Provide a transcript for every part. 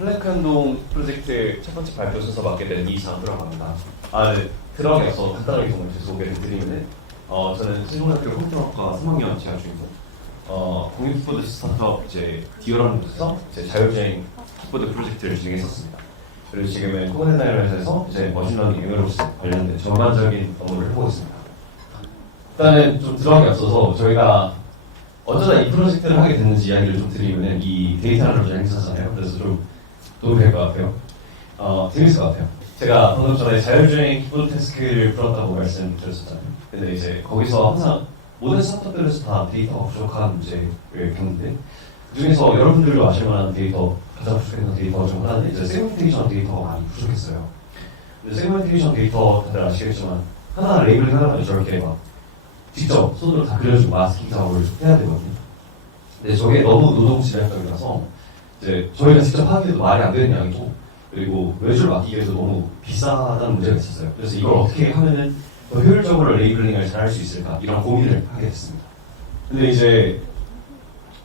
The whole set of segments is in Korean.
플랭크운동 프로젝트 첫 번째 발표 순서 맡게 된 이장구라고 합니다. 네. 들어가기 앞서 간단하게 정말 제 소개를 드리면은 저는 세종대학교 컴퓨터학과 3학년 재학 중이고 공유 킥보드 스타트업 이제 디오라는 곳에서 제 자율주행 킥보드 프로젝트를 진행했었습니다. 그리고 지금은 코네다이에서 이제 머신러닝 MLOps 관련된 전반적인 업무를 해보고 있습니다. 일단은 좀 들어가기 앞서서 저희가 어쩌다 이 프로젝트를 하게 됐는지 이야기를 좀 드리면은 이 데이터 나누기 행사잖아요. 그래서 좀 도움이 될 것 같아요. 재밌을 것 같아요. 제가 방금 전에 자율주행 키보드 태스크를 풀었다고 말씀드렸었잖아요. 근데 이제 거기서 항상 모든 스타트업들에서 다 데이터가 부족한 문제를 겪는데 그 중에서 여러분들도 아실 만한 데이터, 가장 부족했던 데이터 중 하나는 이제 세그멘테이션 데이터가 많이 부족했어요. 근데 세그멘테이션 데이터 다들 아시겠지만 하나 레이블링 하려면 저렇게 막 직접 손으로 다 그려주고 마스킹 작업을 해야 되거든요. 근데 저게 너무 노동 집약적이라서 이제 저희가 직접 하기에도 말이 안 되는 양이고 그리고 외주를 맡기기에도 너무 비싸다는 문제가 있었어요. 그래서 이걸 어떻게 하면은 더 효율적으로 레이블링을 잘 할 수 있을까 이런 고민을 하게 됐습니다. 근데 이제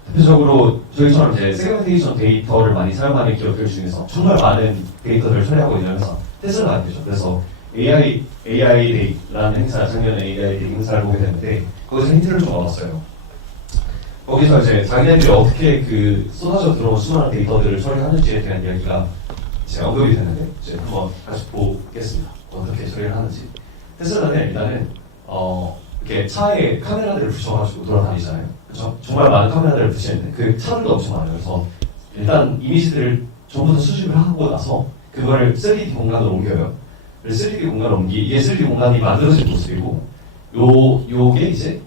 대표적으로 저희처럼 이제 세그멘테이션 데이터를 많이 사용하는 기업들 중에서 정말 많은 데이터들을 처리하고 있는 회사 테슬라가 되죠. 그래서 AI 데이라는 행사, 작년에 AI 데이 행사를 보게 됐는데 거기서 힌트를 좀 얻었어요. 거기서 이제 자기네들이 어떻게 그 쏟아져 들어온 수많은 데이터들을 처리하는지에 대한 이야기가 이제 언급이 되는데 이제 한번 다시 보겠습니다. 어떻게 처리를 하는지. 테슬라는 일단은 이렇게 차에 카메라들을 붙여가지고 돌아다니잖아요. 그렇죠? 정말 많은 카메라들을 붙이는데 그 차들도 엄청 많아요. 그래서 일단 이미지들을 전부 다 수집을 하고 나서 그걸 3D 공간으로 옮겨요. 3D 공간으로 이게 3D 공간이 만들어진 모습이고 요게 이제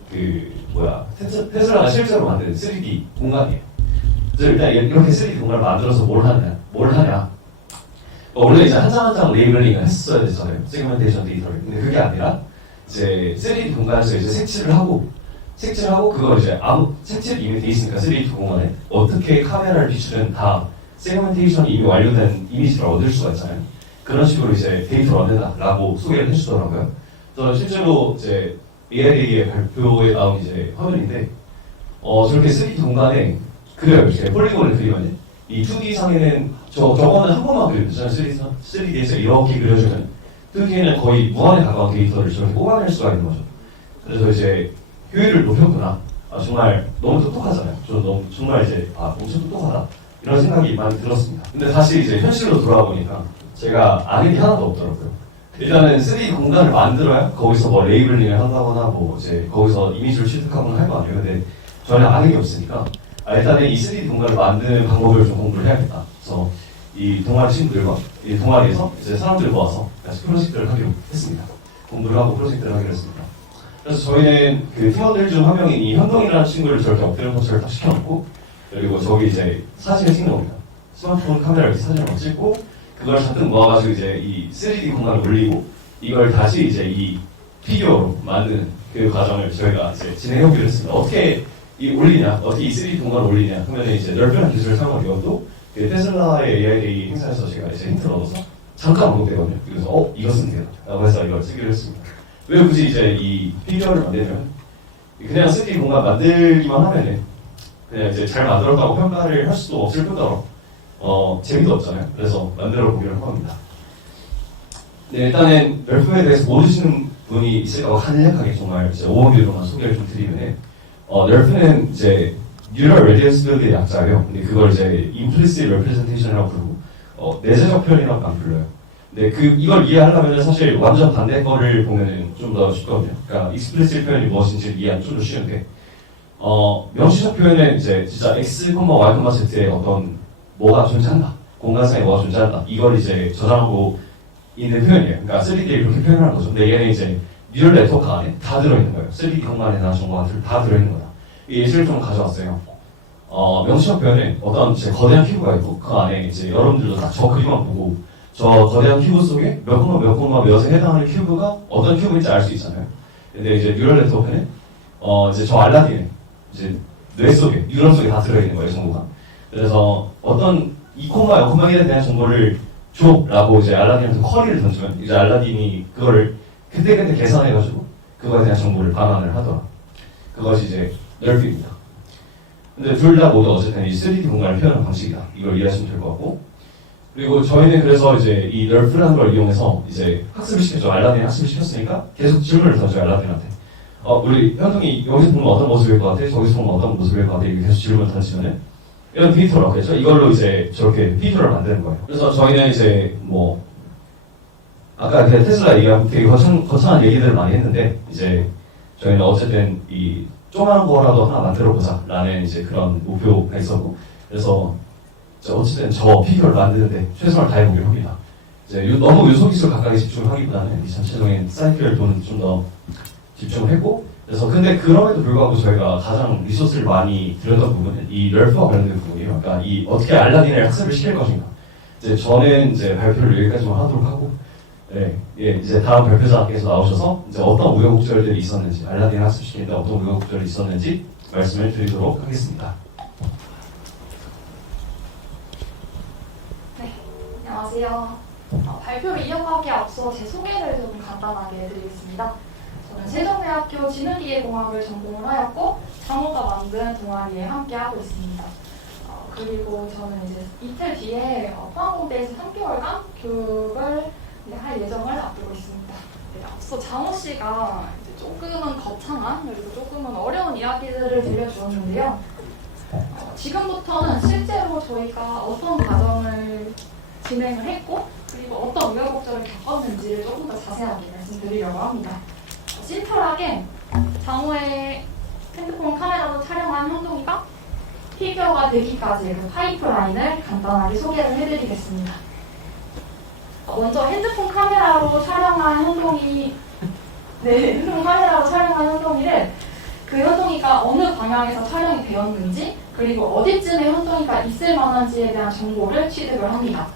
테슬라가 실제로 만든 3D 공간이에요. 그래서 일단 이렇게 3D 공간을 만들어서 뭘 하냐. 원래 이제 한 장 한 장 레이블링을 했어야 되잖아요. 세그멘테이션 데이터를. 근데 그게 아니라 이제 3D 공간에서 이제 색칠을 하고 그걸 이제 색칠이 이미 돼 있으니까 3D 공간에 어떻게 카메라를 비추든 다 세그멘테이션이 이미 완료된 이미지를 얻을 수가 있잖아요. 그런 식으로 이제 데이터를 얻는다라고 소개를 해주더라고요. 저는 실제로 이제 AI의 발표에 나온 이제 화면인데, 저렇게 3D 공간에 그려요. 이렇게 폴리곤을 그리면 이 2D 상에는 저거는 한 번만 그리면 저는 3D에서 이렇게 그려주면 2D에는 거의 무한에 가까운 데이터를 저렇게 뽑아낼 수가 있는 거죠. 그래서 이제 효율을 높였구나. 정말 너무 똑똑하잖아요. 저는 정말 이제 엄청 똑똑하다 이런 생각이 많이 들었습니다. 근데 다시 이제 현실로 돌아와 보니까 제가 아는 게 하나도 없더라고요. 일단은 3D 공간을 만들어야 거기서 뭐 레이블링을 한다거나 뭐 이제 거기서 이미지를 취득하거나 할 거 아니에요. 근데 전혀 아는 게 없으니까 일단은 이 3D 공간을 만드는 방법을 좀 공부를 해야겠다. 그래서 이 동아리 친구들과 이 동아리에서 이제 사람들을 모아서 같이 프로젝트를 하기로 했습니다. 공부를 하고 프로젝트를 하기로 했습니다. 그래서 저희는 그 팀원들 중 한 명인 이 현동이라는 친구를 저렇게 엎드려 콘서를 딱 시켜놓고 그리고 저기 이제 사진을 찍는 겁니다. 스마트폰 카메라로 이렇게 사진을 막 찍고 그걸 잔뜩 모아가지고 이제 이 3D 공간을 올리고 이걸 다시 이제 이 피규어로 만드는 그 과정을 저희가 이제 진행해보기로 했습니다. 어떻게 어떻게 이 3D 공간을 올리냐 하면 이제 넓은 기술을 사용한 이것도 그 테슬라의 AI 행사에서 제가 이제 힌트를 얻어서 잠깐 언급되거든요. 그래서 이거 쓰면 되겠다 라고 해서 이걸 쓰기로 했습니다. 왜 굳이 이제 이 피규어를 만들면 그냥 3D 공간 만들기만 하면은 그냥 이제 잘 만들었다고 평가를 할 수도 없을 뿐더러 재미도 없잖아요. 그래서 만들어 보기로 한 겁니다. 네, 일단은 널프에 대해서 모르시는 분이 있을까 봐 간략하게 정말 이제 오버뷰로만 소개를 좀 드리면은 널프는 이제 Neural Radiance Field의 약자예요. 근데 그걸 이제 Implicit Representation이라고 부르고 내재적 표현이라고 안 불러요. 근데 이걸 이해하려면 사실 완전 반대 거를 보면은 좀 더 쉽거든요. 그러니까 Explicit 표현이 무엇인지 이해하기 좀 더 쉬운데 명시적 표현은 이제 진짜 X, Y, Z의 어떤 뭐가 존재한다. 공간상에 뭐가 존재한다. 이걸 이제 저장하고 있는 표현이에요. 그러니까 3D를 그렇게 표현하는 거죠. 근데 얘는 이제 뉴럴 네트워크 안에 다 들어있는 거예요. 3D 공간에 대한 정보가 다 들어있는 거다. 이 예시를 좀 가져왔어요. 명시적 표현은 어떤 이제 거대한 큐브가 있고 그 안에 이제 여러분들도 딱 저 그림만 보고 저 거대한 큐브 속에 몇 콤마 몇에 해당하는 큐브가 어떤 큐브인지 알 수 있잖아요. 근데 이제 뉴럴 네트워크는 이제 저 알라딘은 이제 뇌 속에, 뉴런 속에 다 들어있는 거예요, 정보가. 그래서 어떤 2,0,1에 대한 정보를 줘라고 이제 알라딘한테 쿼리를 던지면 이제 알라딘이 그거를 그때그때 계산해가지고 그거에 대한 정보를 반환을 하더라. 그것이 이제 널프입니다. 근데 둘 다 모두 어쨌든 이 3D 공간을 표현하는 방식이다. 이걸 이해하시면 될 것 같고 그리고 저희는 그래서 이제 이 널프라는 걸 이용해서 이제 학습을 시켰죠. 알라딘 학습을 시켰으니까 계속 질문을 던져요, 알라딘한테. 우리 현동이 여기서 보면 어떤 모습일 것 같아? 저기서 보면 어떤 모습일 것 같아? 이렇게 계속 질문을 던지면은 이런 데이터라고 했죠. 이걸로 이제 저렇게 피드를 만드는 거예요. 그래서 저희는 이제 뭐 아까 그 테슬라 얘기하고 되게 거창한 얘기들을 많이 했는데 이제 저희는 어쨌든 이 조그만 거라도 하나 만들어 보자라는 이제 그런 목표가 있었고 그래서 어쨌든 저 피규어를 만드는데 최선을 다해보기로 합니다. 이제 너무 요소 기술 각각에 집중을 하기보다는 이 전체적인 사이클을 좀 더 집중을 했고 그래서 근데 그럼에도 불구하고 저희가 가장 리소스를 많이 들였던 부분은 이 럴프와 관련된 부분이에요. 그러니까 이 어떻게 알라딘을 학습을 시킬 것인가. 이제 저는 이제 발표를 여기까지만 하도록 하고 이제 다음 발표자께서 나오셔서 이제 어떤 우여곡절들이 있었는지 알라딘을 학습시키는데 어떤 우여곡절이 있었는지 말씀을 드리도록 하겠습니다. 네, 안녕하세요. 발표를 이어가기에 앞서 제 소개를 좀 간단하게 해드리겠습니다. 저는 세종대학교 지능기계공학을 전공을 하였고 장호가 만든 동아리에 함께하고 있습니다. 그리고 저는 이제 이틀 뒤에 포항공대에서 3개월간 교육을 할 예정을 앞두고 있습니다. 네, 앞서 장호 씨가 이제 조금은 거창한 그리고 조금은 어려운 이야기들을 들려주었는데요. 지금부터는 실제로 저희가 어떤 과정을 진행을 했고 그리고 어떤 우여곡절을 겪었는지를 조금 더 자세하게 말씀드리려고 합니다. 심플하게 장호의 핸드폰 카메라로 촬영한 현동이가 피규어가 되기까지의 그 파이프라인을 간단하게 소개를 해드리겠습니다. 먼저 핸드폰 카메라로 촬영한 현동이 핸드폰 카메라로 촬영한 현동이를 그 현동이가 어느 방향에서 촬영이 되었는지 그리고 어디쯤에 현동이가 있을 만한지에 대한 정보를 취득을 합니다.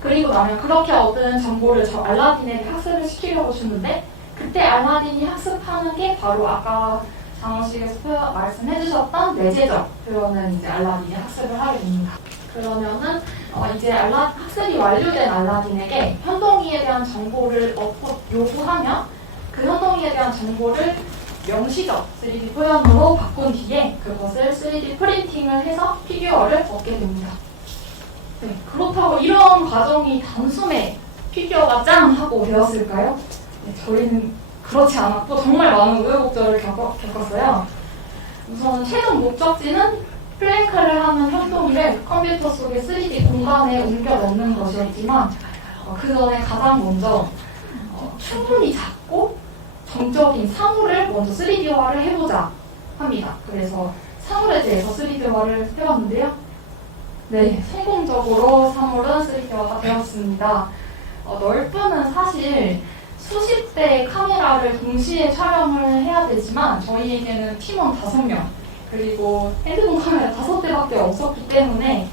그리고 나면 그렇게 얻은 정보를 저 알라딘에게 학습을 시키려고 주는데 그때 알라딘이 학습하는 게 바로 아까 장원 씨께서 말씀해주셨던 내재적 표현을 이제 알라딘이 학습을 하게 됩니다. 그러면은 이제 학습이 완료된 알라딘에게 현동이에 대한 정보를 요구하면 그 현동이에 대한 정보를 명시적 3D 표현으로 바꾼 뒤에 그것을 3D 프린팅을 해서 피규어를 얻게 됩니다. 네, 그렇다고 이런 과정이 단숨에 피규어가 짱! 하고 되었을까요? 네, 저희는 그렇지 않았고 정말 많은 우여곡절을 겪었어요. 우선 최종 목적지는 플랭크를 하는 현동이를 컴퓨터 속의 3D 공간에 옮겨 넣는 것이었지만 그 전에 가장 먼저 충분히 작고 정적인 사물을 먼저 3D화를 해보자 합니다. 그래서 사물에 대해서 3D화를 해봤는데요. 네, 성공적으로 사물은 3D화가 되었습니다. 널프는 사실 수십 대의 카메라를 동시에 촬영을 해야 되지만 저희에게는 팀원 5명 그리고 핸드폰 카메라 5대밖에 없었기 때문에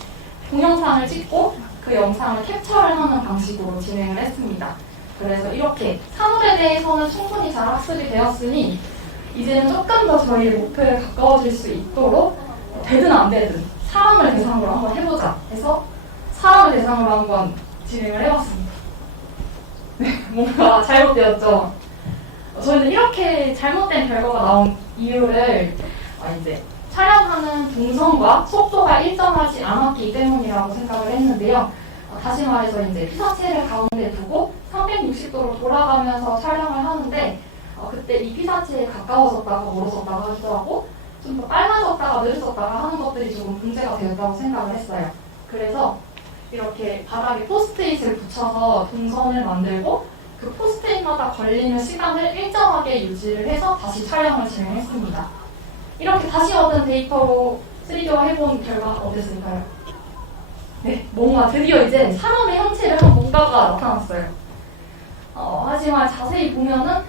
동영상을 찍고 그 영상을 캡처를 하는 방식으로 진행을 했습니다. 그래서 이렇게 사물에 대해서는 충분히 잘 학습이 되었으니 이제는 조금 더 저희의 목표에 가까워질 수 있도록 되든 안 되든 사람을 대상으로 한번 해보자 해서 사람을 대상으로 한번 진행을 해봤습니다. 네, 뭔가 잘못되었죠. 저희는 이렇게 잘못된 결과가 나온 이유를 이제 촬영하는 동선과 속도가 일정하지 않았기 때문이라고 생각을 했는데요. 다시 말해서 이제 피사체를 가운데 두고 360도로 돌아가면서 촬영을 하는데 그때 이 피사체에 가까워졌다가 멀어졌다가 하기도 하고 좀 더 빨라졌다가 느려졌다가 하는 것들이 조금 문제가 되었다고 생각을 했어요. 그래서 이렇게 바닥에 포스트잇을 붙여서 동선을 만들고 그 포스트잇마다 걸리는 시간을 일정하게 유지를 해서 다시 촬영을 진행했습니다. 이렇게 다시 얻은 데이터로 3D화 해본 결과 어땠을까요? 네, 뭔가 드디어 이제 사람의 형체를 한 뭔가가 나타났어요. 하지만 자세히 보면은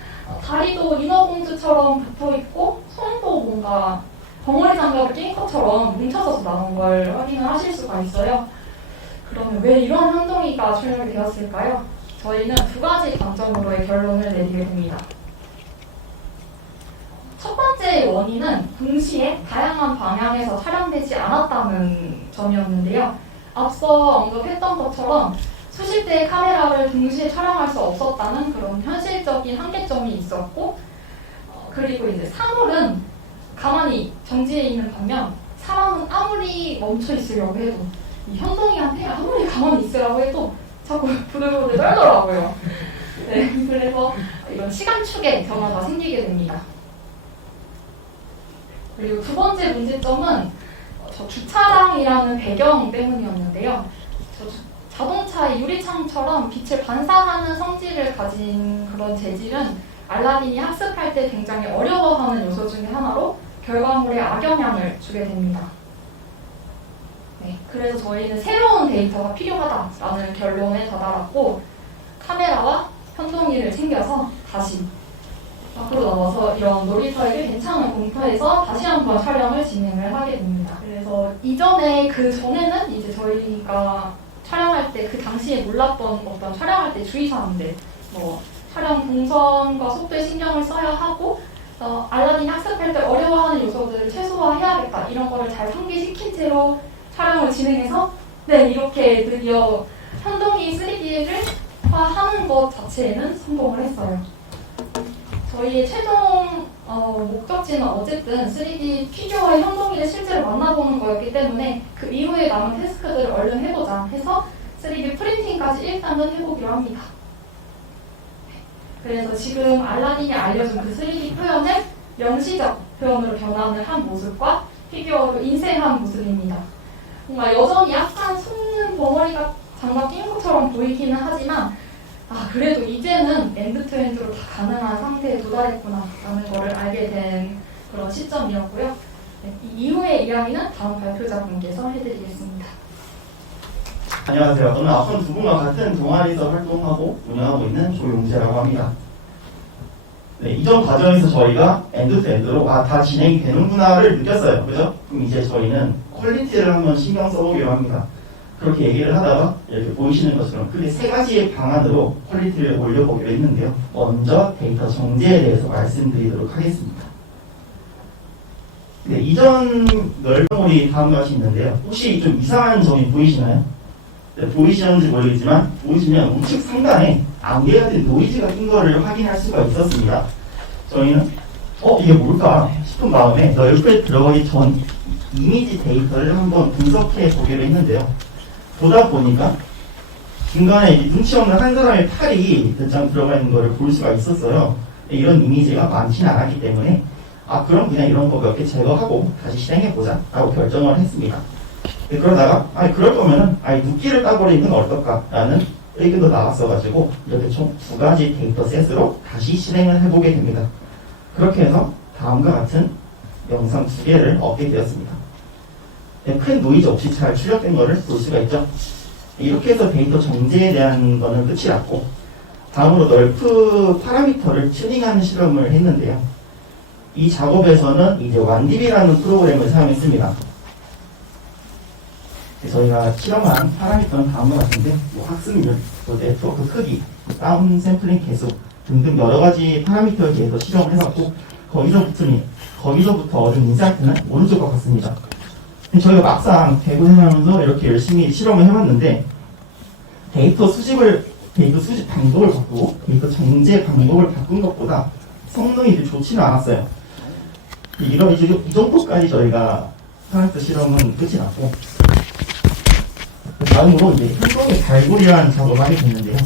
다리도 인어공주처럼 붙어있고 손도 뭔가 벙어리 장갑을 낀 것처럼 뭉쳐져서 나온 걸 확인을 하실 수가 있어요. 그러면 왜 이런 현동이가 출력이 되었을까요? 저희는 2가지 관점으로의 결론을 내리게 됩니다. 첫 번째 원인은 동시에 다양한 방향에서 촬영되지 않았다는 점이었는데요. 앞서 언급했던 것처럼 수십 대의 카메라를 동시에 촬영할 수 없었다는 그런 현실적인 한계점이 있었고 그리고 이제 사물은 가만히 정지해 있는 반면 사람은 아무리 멈춰 있으려고 해도 이 현동이한테 아무리 가만히 있으라고 해도 자꾸 부들부들 떨더라고요. 네, 그래서 이런 시간축에 변화가 생기게 됩니다. 그리고 두 번째 문제점은 저 주차장이라는 배경 때문이었는데요. 자동차의 유리창처럼 빛을 반사하는 성질을 가진 그런 재질은 알라딘이 학습할 때 굉장히 어려워하는 요소 중에 하나로 결과물에 악영향을 주게 됩니다. 네, 그래서 저희는 새로운 데이터가 필요하다라는 결론에 다다랐고 카메라와 현동이를 챙겨서 다시 앞으로 나와서 이런 놀이터에게 괜찮은 공터에서 다시 한번 촬영을 진행을 하게 됩니다. 그래서 그 전에는 이제 저희가 촬영할 때 그 당시에 몰랐던 어떤 촬영할 때 주의사항들, 뭐 촬영 동선과 속도에 신경을 써야 하고 알라딘이 학습할 때 어려워하는 요소들을 최소화해야겠다 이런 거를 잘 상기시킨 채로 촬영을 진행해서 네 이렇게 드디어 현동이 3D를 하는 것 자체에는 성공을 했어요. 저희의 최종 목적지는 어쨌든 3D 피규어의 현동이를 실제로 만나보는 거였기 때문에 그 이후에 남은 태스크들을 얼른 해보자 해서 3D 프린팅까지 일단은 해보기로 합니다. 그래서 지금 알라딘이 알려준 그 3D 표현을 명시적 표현으로 변환을 한 모습과 피규어로 인쇄한 모습입니다. 뭔가 여전히 약간 속는 벙어리가 장갑 낀 것처럼 보이기는 하지만 그래도 이제는 엔드투엔드로 다 가능한 상태에 도달했구나 라는 거를 알게 된 그런 시점이었고요. 네, 이 이후의 이야기는 다음 발표자분께서 해드리겠습니다. 안녕하세요. 저는 앞선 두 분과 같은 동아리에서 활동하고 운영하고 있는 조용재라고 합니다. 네, 이전 과정에서 저희가 엔드투엔드로 다 진행이 되는구나를 느꼈어요. 그죠? 그럼 이제 저희는 퀄리티를 한번 신경 써보기로 합니다. 그렇게 얘기를 하다가 이렇게 보이시는 것처럼 크게 세 가지의 방안으로 퀄리티를 올려보기로 했는데요. 먼저 데이터 정제에 대해서 말씀드리도록 하겠습니다. 네, 이전 널널이 다음과 같이 있는데요. 혹시 좀 이상한 점이 보이시나요? 네, 보이시는지 모르겠지만 보시면 우측 상단에 안개 같은 노이즈가 낀 거를 확인할 수가 있었습니다. 저희는 이게 뭘까 싶은 마음에 널프에 들어가기 전 이미지 데이터를 한번 분석해 보기로 했는데요. 보다 보니까 중간에 눈치 없는 한 사람의 팔이 몇장 들어가 있는 거를 볼 수가 있었어요. 이런 이미지가 많지는 않았기 때문에 그럼 그냥 이런 거 몇 개 제거하고 다시 실행해보자 라고 결정을 했습니다. 그러다가 그럴 거면은 눕기를 따버리는 건 어떨까라는 의견도 나왔어가지고 이렇게 총 두 가지 데이터 셋으로 다시 실행을 해보게 됩니다. 그렇게 해서 다음과 같은 영상 두 개를 얻게 되었습니다. 네, 큰 노이즈 없이 잘 출력된 거를 볼 수가 있죠. 이렇게 해서 데이터 정제에 대한 거는 끝이 났고 다음으로 널프 파라미터를 튜닝하는 실험을 했는데요. 이 작업에서는 이제 완딥이라는 프로그램을 사용했습니다. 저희가 실험한 파라미터는 다음과 같은데 학습률, 네트워크 크기, 다운 샘플링 개수 등등 여러 가지 파라미터에 대해서 실험을 해봤고 거기서부터 얻은 인사이트는 오른쪽과 같습니다. 저희가 막상 대구생하면서 이렇게 열심히 실험을 해봤는데 데이터 수집 방법을 바꾸고 데이터 정제 방법을 바꾼 것보다 성능이 좋지는 않았어요. 이 정도까지 저희가 파라미터 실험은 끝이 났고 다음으로 이제 현동이 발굴이라는 작업을 하게 됐는데요.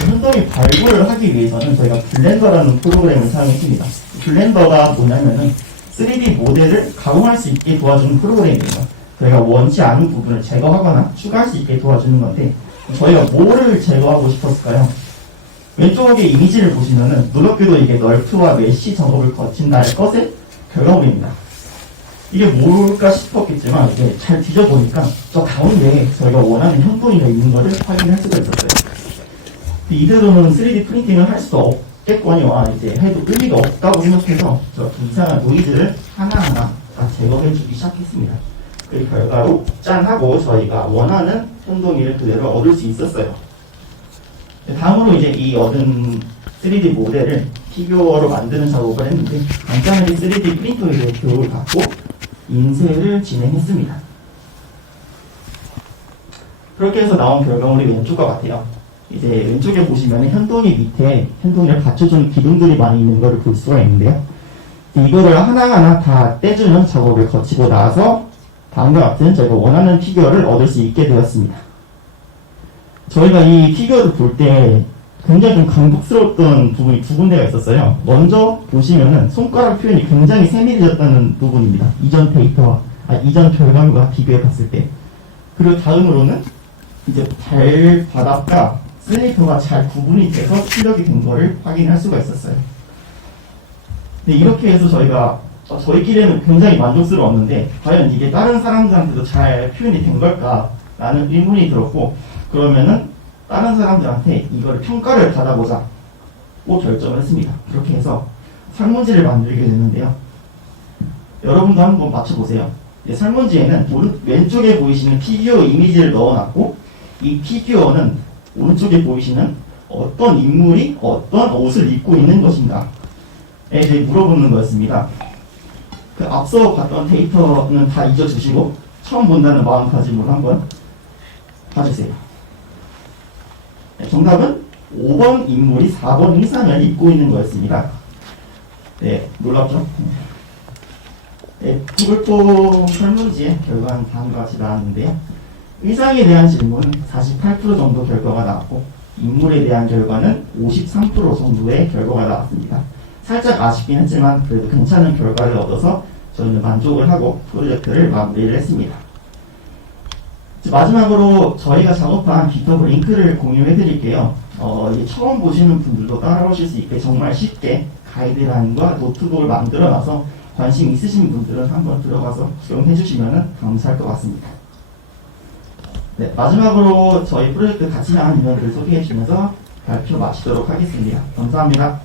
현동이 발굴을 하기 위해서는 저희가 블렌더라는 프로그램을 사용했습니다. 블렌더가 뭐냐면은 3D 모델을 가공할 수 있게 도와주는 프로그램이에요. 저희가 원치 않은 부분을 제거하거나 추가할 수 있게 도와주는 건데 저희가 뭐를 제거하고 싶었을까요? 왼쪽에 이미지를 보시면은 놀랍게도 이게 널프와 메쉬 작업을 거친 것의 결과물입니다. 이게 뭘까 싶었겠지만 이게 잘 뒤져보니까 저 가운데에 저희가 원하는 현동이가 있는 것을 확인할 수가 있었어요. 이대로는 3D 프린팅을 할 수 없겠거니와 이제 해도 의미가 없다고 생각해서 저 이상한 노이즈를 하나하나 다 제거해주기 시작했습니다. 그 결과로 짠 하고 저희가 원하는 현동이를 그대로 얻을 수 있었어요. 다음으로 이제 이 얻은 3D 모델을 피규어로 만드는 작업을 했는데 간단하게 3D 프린터에 교육을 받고 인쇄를 진행했습니다. 그렇게 해서 나온 결과물이 왼쪽과 같아요. 이제 왼쪽에 보시면 현동이 밑에 현동이를 받쳐주는 기둥들이 많이 있는 것을 볼 수가 있는데요. 이거를 하나하나 다 떼주는 작업을 거치고 나서 다음과 같은 저희가 원하는 피규어를 얻을 수 있게 되었습니다. 저희가 이 피규어를 볼 때 굉장히 좀 감독스러웠던 부분이 두 군데가 있었어요. 먼저 보시면은 손가락 표현이 굉장히 세밀해졌다는 부분입니다. 이전 데이터와, 이전 결과물과 비교해 봤을 때. 그리고 다음으로는 이제 발바닥과 슬리퍼가 잘 구분이 돼서 출력이 된 거를 확인할 수가 있었어요. 근데 이렇게 해서 저희가 저희끼리는 굉장히 만족스러웠는데 과연 이게 다른 사람들한테도 잘 표현이 된 걸까라는 의문이 들었고, 그러면은 다른 사람들한테 이거를 평가를 받아보자고 결정을 했습니다. 그렇게 해서 설문지를 만들게 됐는데요. 여러분도 한번 맞춰보세요. 설문지에는 왼쪽에 보이시는 피규어 이미지를 넣어놨고, 이 피규어는 오른쪽에 보이시는 어떤 인물이 어떤 옷을 입고 있는 것인가에 대해 물어보는 거였습니다. 그 앞서 봤던 데이터는 다 잊어주시고 처음 본다는 마음가짐으로 한번 봐주세요. 정답은 5번 인물이 4번 의상을 입고 있는 거였습니다. 네, 놀랍죠? 네, 구글폼 설문지의 결과는 다음과 같이 나왔는데요. 의상에 대한 질문은 48% 정도 결과가 나왔고, 인물에 대한 결과는 53% 정도의 결과가 나왔습니다. 살짝 아쉽긴 했지만 그래도 괜찮은 결과를 얻어서 저희는 만족을 하고 프로젝트를 마무리를 했습니다. 마지막으로 저희가 작업한 깃허브 링크를 공유해 드릴게요. 처음 보시는 분들도 따라오실 수 있게 정말 쉽게 가이드라인과 노트북을 만들어 놔서 관심 있으신 분들은 한번 들어가서 수용해 주시면 감사할 것 같습니다. 네, 마지막으로 저희 프로젝트 같이 나간 인원들 소개해 주면서 발표 마치도록 하겠습니다. 감사합니다.